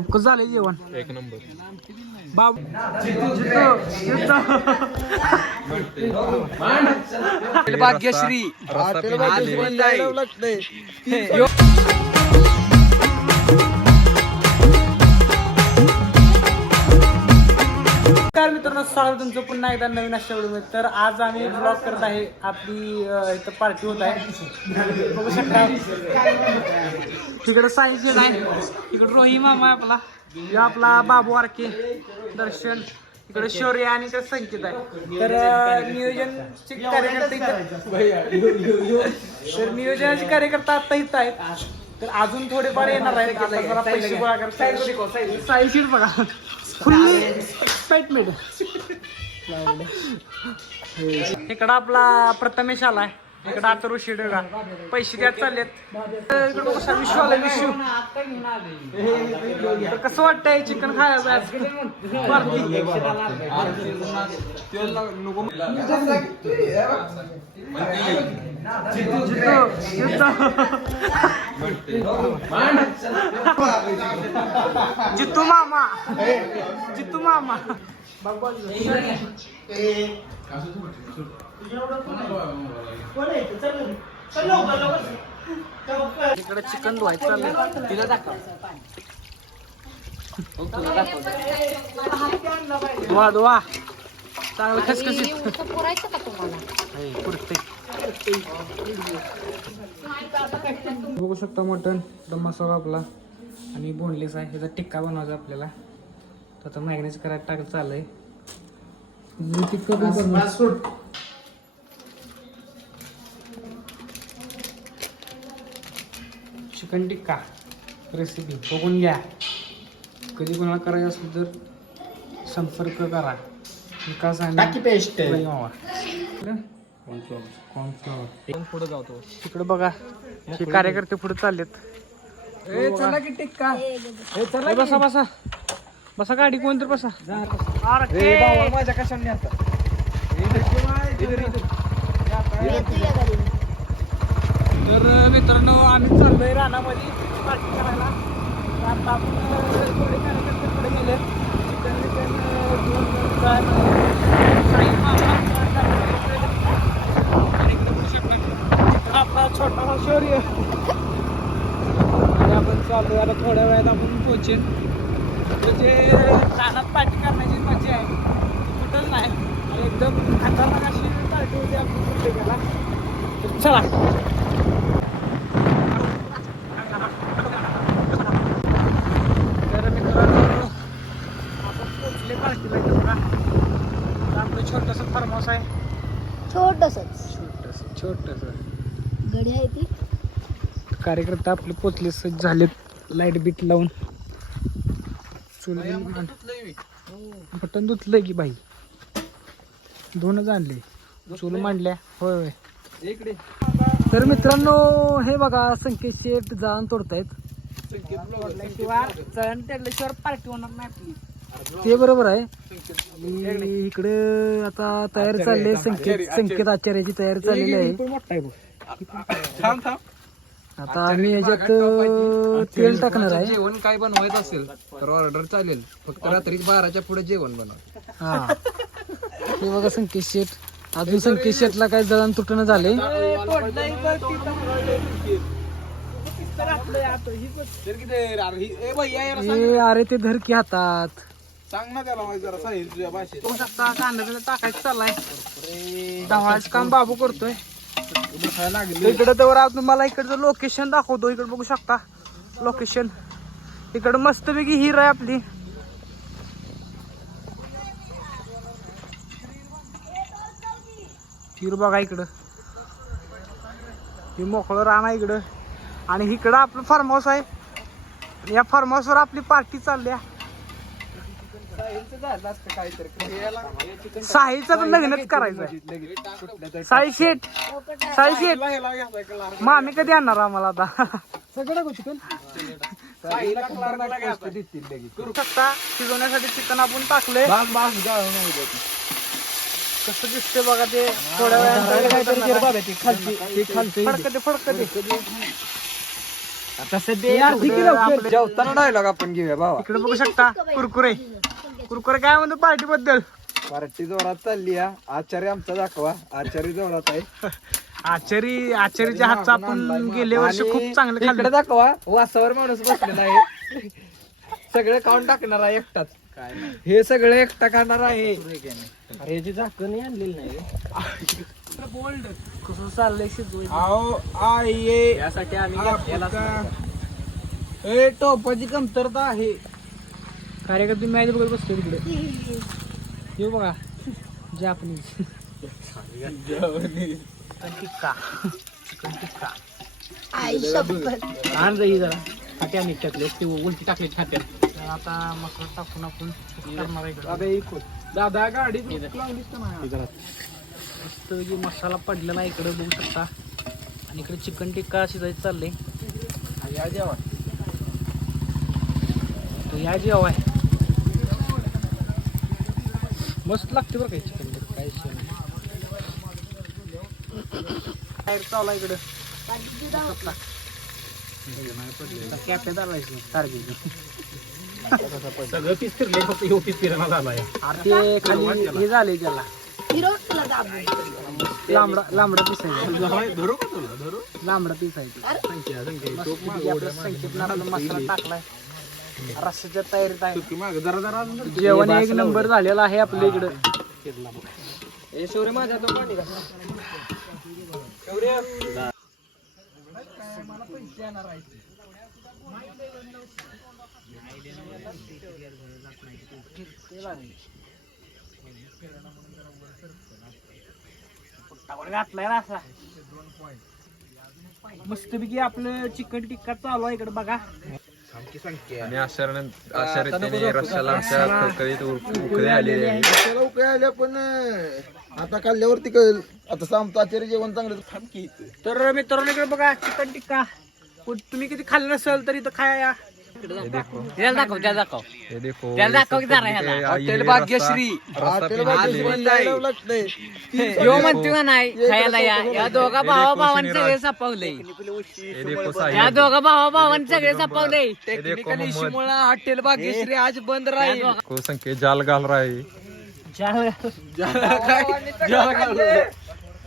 कसं झालंय जेवण? एक नंबर. बाब भाग्यश्री नमस्कार मित्रांनो, स्वागत तुमचं पुन्हा एकदा नवीन अशा व्हिडिओमध्ये. तर आज आम्ही ब्लॉग करत आहे. आपली इथं पार्टी होत आहे, बघू शकता. तिकडे सायन्स आहे, इकडे रोही मामा आहे आपला, हे आपला बाबू आरके, दर्शन, इकडे शौर्य आणि इकडे संकेत आहे. तर नियोजनचे कार्यकर्ते नियोजनाचे कार्यकर्ता आता इथं आहेत. तर अजून थोडेफार येणार आहेत. आता जरा पैसे गोळा करतात. साई शीट बघा, फुल एक्साइटमेंट. इकडं आपला प्रथमेश आलाय, इकडं आता ऋषी का पैसे द्यायला चाललेत. इकडे बघा विश्व आलाय, विश्व. तर कसं वाटतंय चिकन खायचं आज? जितू मामा, जितू मामा. इकडे चिकन धुवायचं चाललंय. तिला दाखव, धुवा धुवा चांगलं खसखसीत. बघू शकता मटन, मसाला आपला आणि बोनलेस आहे. ह्याचा टिक्का बनवायचा आपल्याला. तर आता मॅग्नेज करायला टाकलं चाललंय. चिकन टिक्का रेसिपी बघून घ्या. कधी कोणाला करायचं असेल तर संपर्क करा. विकास आणि पेस्ट पुढे जातो. तिकडे बघा हे कार्यकर्ते पुढे चाललेत. चला की टिक्का, बसा बसा बसा, गाडी कोणतरी बसा. माझ्या कशाने आता तर मित्रांनो, आम्ही चाललोय रानामध्ये पार्टी करायला. आता आपण थोडे कार्यकर्ते पुढे गेले. आपला छोटा शौर्य. आपण चाललोय आता, थोड्या वेळात आपण पोहोचेल. जे रानात पार्टी करण्याची मजा आहे कुठंच नाही. एकदम खतरनाक अशी पार्टी होती आपण प्रत्येकाला. चला तर मित्रांनो, आपण पोचले पार्टीला. इथं बघा आपलं छोटंसं फार्म हाऊस आहे. छोटंसं गडी आहे ती. कार्यकर्ते आपले पोचले, सज्ज झालेत. लाईट बीट लावून बटन धुतलंय की बाई, दोनच आणले, चूल मांडल्या. होय होय. तर मित्रांनो, हे बघा संकेत शेठ जाण तोडतायत. शिवाय पार्टी होणार नाही आपली. ते बरोबर आहे. इकडे आता तयारी चालली आहे. संकेत आचार्याची तयारी चाललेली आहे. आता आम्ही याच्यात तेल टाकणार आहे. जेवण काय बनवायचं असेल तर ऑर्डर चालेल, फक्त रात्री 12च्या पुढे जेवण बनवा. हा, हे बघा संकेत शेठ. अजून संकेत शेठला काय जळण तुटणं झाले. अरे ते धर की हातात, सांग ना त्याला जरा साहिल तुझ्या भाषेत. बघू शकता कांदा टाकायचं चाललाय. ढवळाचं काम बाबू करतोय. इकडे तर तुम्हाला इकडचं लोकेशन दाखवतो. इकडे बघू शकता लोकेशन. इकडे मस्तपैकी हिर आहे आपली. हिर बघा इकडं, ही मोकळं रान आहे इकडं. आणि इकडं आपलं फार्म हाऊस आहे. या फार्म हाऊसवर आपली पार्टी चालल्या. साहिलचं तर लग्नच करायचं. साई शेठ, साई शेठ मग आम्ही कधी आणणार आम्हाला आता सगळं चिकन करू शकता. शिजवण्यासाठी चिकन आपण टाकलंय. कसं दिसतंय बघा ते. थोड्या वेळात फडकते फडकते. तसं ते जेवताना डायलॉग आपण घेऊया भावा. इकडे बघू शकता कुरकुरे कुरकुरे काय म्हणतो पार्टी बद्दल. पार्टी जोरात चालली आहे. आचार्य आमचा दाखवा. आचार्य जोरात आहे. आचारीच्या हातचा आपण गेल्या वर्षी खूप चांगलं इकडे खाल्लं. दाखवा. वासावर माणूस बसलेला आहे. सगळं खाऊन टाकणार आहे एकटाच. हे सगळं एकटा खाणार आहे. अरे याची झाकण आणलेली नाही. बोल्ड कसं चाललंय यासाठी आम्ही टोपाची कमतरता आहे. कार्यकर्ते मॅच बघत बसतो तिकडे. हे बघा जापनीज चिकन टिक्का आण जाई जरा हात्या नीट टाकले ते उलटी टाकले हात्यात. तर आता मसाला टाकून आपण करणार आहे. दादा गाडी मस्त मसाला पडलेला आहे इकडे बघू शकता. आणि इकडे चिकन टिक्का शिजायचं चाललंय. या जेवा. तर या जेव्हा आहे मस्त लागते बरं काही चिकन टिक्का. काय चालू आहे इकडं कॅफे चालवायचं सगळं पीस फिरले फक्त ह्यो पीस फिरणा झालाय. ते खाली हे झाले त्याला लांबडा पीस आहे. धरू का तुला धरू लांबडा पीस आहे मसाला टाकलाय. रस्स्याच्या तयारीत आहे. माग जरा जरा अजून जेवण एक नंबर झालेला आहे आपल्या इकडं. हे शौर्य माझ्या तो पाणी का घातलाय असा मस्तपैकी आपलं चिकन टिक्का चालू आहे इकडे बघा. आणि आश्चर्याने रस्त्याला आमच्या खळखळीत उकळी आलेली आहे. त्याला उकळी आल्या पण आता खाल्ल्यावरती कळेल. आता सांगतो आचार्य जेवण चांगलं थांबकी. तर मित्रांनो इकडे बघा चिकन टिक्का. तुम्ही किती खाल्लं नसेल तरी तर खाया. हे देखो हॉटेल भाग्यश्री. लागतंय यो म्हणतो का नाही खायला या दोघा भावाभावांनी सगळे सापवले. हे देखो या साहिब. दोघा भावाभावांनी सगळे सापवले. हे देखो टेक्निकल मोहम्मद. इश्यूमुळे हॉटेल भाग्यश्री आज बंद राहील. को संकेत जाल घाल रहा है.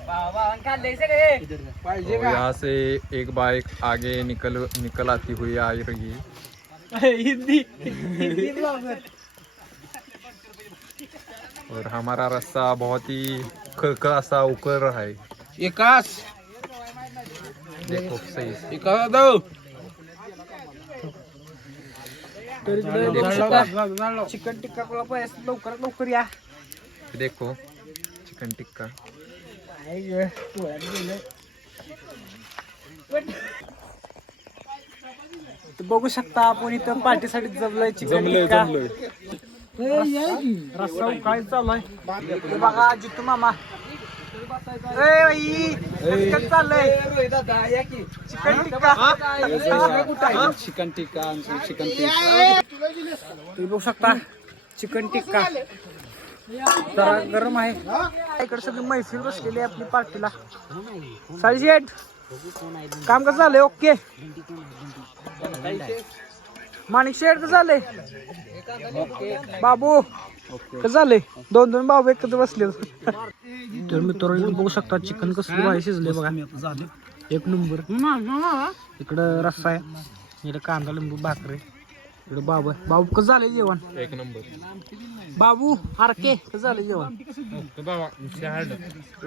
भावाभावांनी खाल्ले सगळे. पाहिजे तो का यहाँ से एक बाइक आगे निकल आती हुई आ रही है. हिंदी और हमारा रास्ता बहुत ही खळखळ असा उकळ रहा है. एकाच देखो सही से. एका दो चिकन टिक्का कोला पाहिजे लवकरात लवकर या. देखो चिकन टिक्का. बघू शकता आपण इथं पार्टीसाठी जमलंय चिकन टिक्का. रस्सा उकाळी चालू आहे. इकडे बघा जितू मामा. कसं चाललंय चिकन टिक्का. चिकन टिक्का चिकन तुम्ही बघू शकता चिकन टिक्का जरा गरम आहे. इकडे सगळी मैफिल बसलेली आहे आपली पार्टीला. साडी शेठ काम कसं झालंय. ओके माणिक शेठ कसं झालंय. बाबू कसं झालंय. दोन बाबू एकत्र बसले. तर मित्रांनो बघू शकता चिकन कसं भारी शिजले बघा एक नंबर. इकडं रस्सा आहे. इकडे कांदा लिंबू भाकरी. इकडे बाबू आहे. बाबू कसं झालंय जेवण. एक नंबर. बाबू आरके कसं झालं जेवण.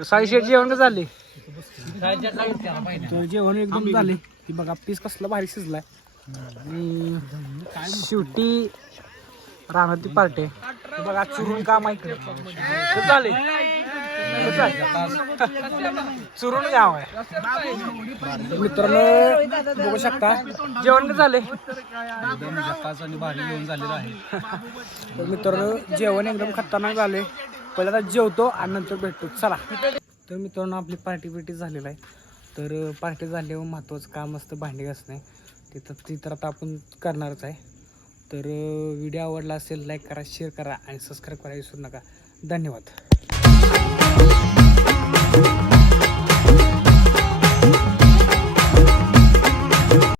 साई शेठ जेवण कसं झाले. तर जेवण एकदम झाले. की बघा पीस कसला भारी शिजलाय. आणि शेवटी राहणार पार्टी आहे. बघा चुरून काम आहे कसं झाले. चुरून गाव आहे मित्रांनो बघू शकता. जेवण कसं झाले. तर मित्रांनो जेवण एकदम खतरनाक झाले. पहिल्यांदा जेवतो आणि नंतर भेटतो चला. तर मित्रांनो आपली पार्टी झालेला आहे. तर पार्टी झाल्यावर महत्त्वाचं काम असतं भांडी घासणे. ती तर आता आपण करणारच आहे. तर व्हिडिओ आवडला असेल लाईक करा शेअर करा आणि सबस्क्राईब करायला विसरू नका. धन्यवाद.